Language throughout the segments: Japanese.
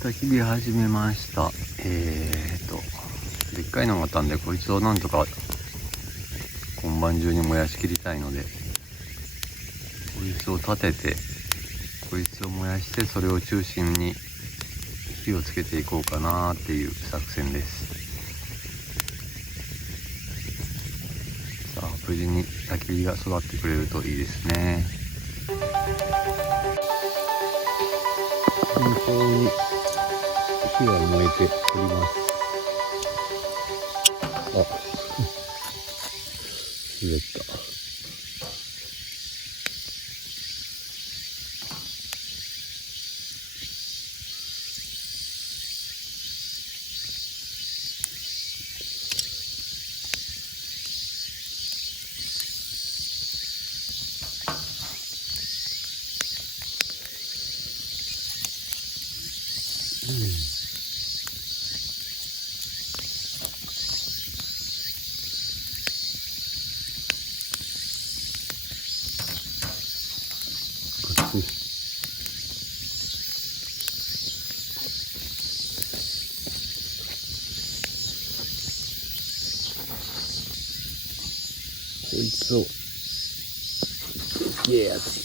焚き火始めました。でっかいのがあったんで、こいつをなんとか今晩中に燃やしきりたいので、こいつを立てて、こいつを燃やして、それを中心に火をつけていこうかなっていう作戦です。さあ、無事に焚き火が育ってくれるといいですね。順調に火が燃えております。あ、滑った。こいつをすげえ熱い。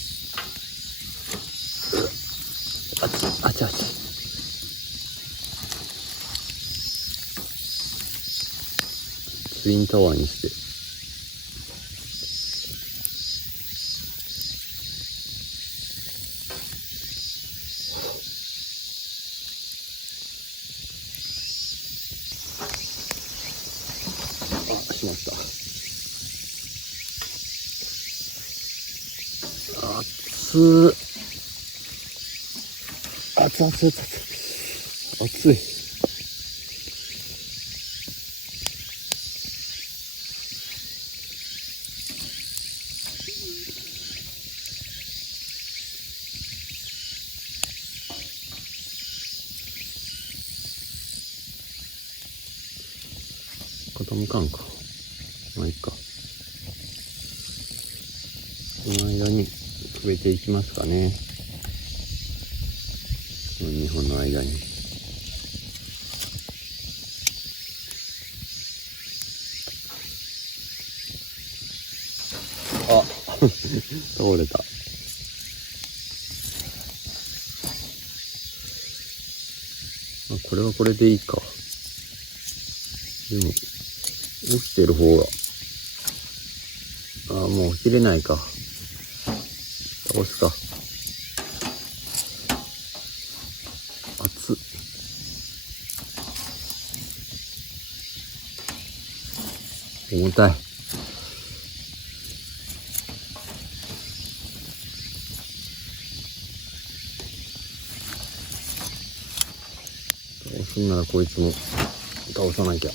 熱い。ツインタワーにして。あ、しまった。熱い。傾かんか。まあいいか。この間にくべていきますかね。この2本の間に。あ倒れた。これはこれでいいか。でも起きてる方がもう起きれないか。倒すか。熱っ。重たい。倒すんならこいつも倒さなきゃ。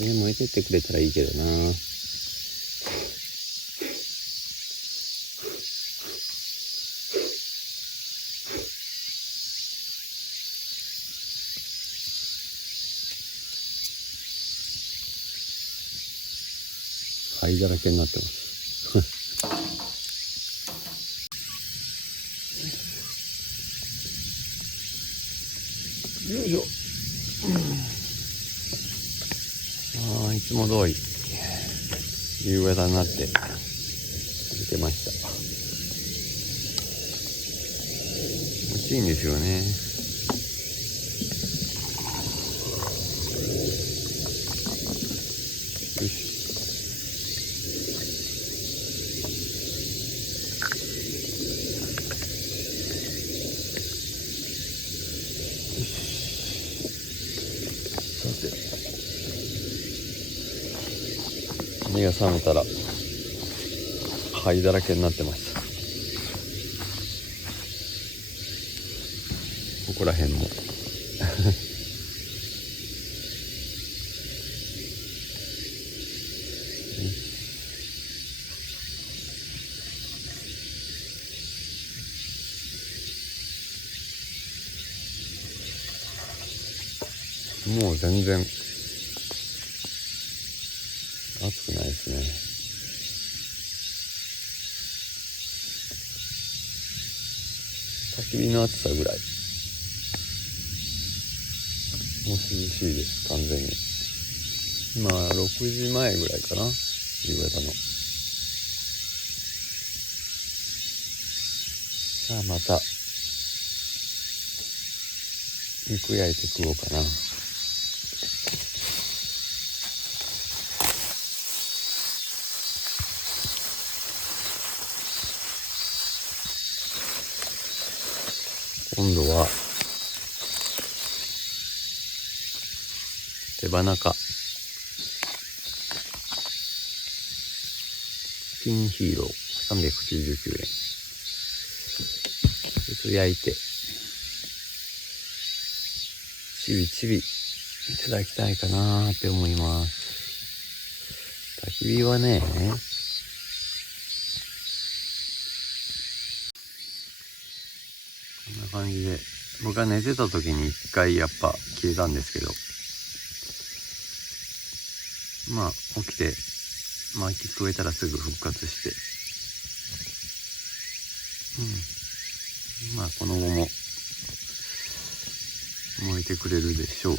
燃えてってくれたらいいけどな。灰だらけになってます。よいしょ。いつも通り夕方になって出てました。気持ちいいんですよね。よいしょ。さて、目が覚めたら灰だらけになってました。ここら辺ももう全然暑くないですね。焚き火の暑さぐらい。もう涼しいです。完全に。今6時前ぐらいかな、夕方の。さあまた肉焼いて食おうかな。今度は手羽中ピンヒーロー399円。それ焼いてちびちびいただきたいかなって思います。焚き火はね、こんな感じで、僕が寝てた時に一回やっぱ消えたんですけど、まあ起きて薪くべたらすぐ復活して、まあこの後も燃えてくれるでしょう。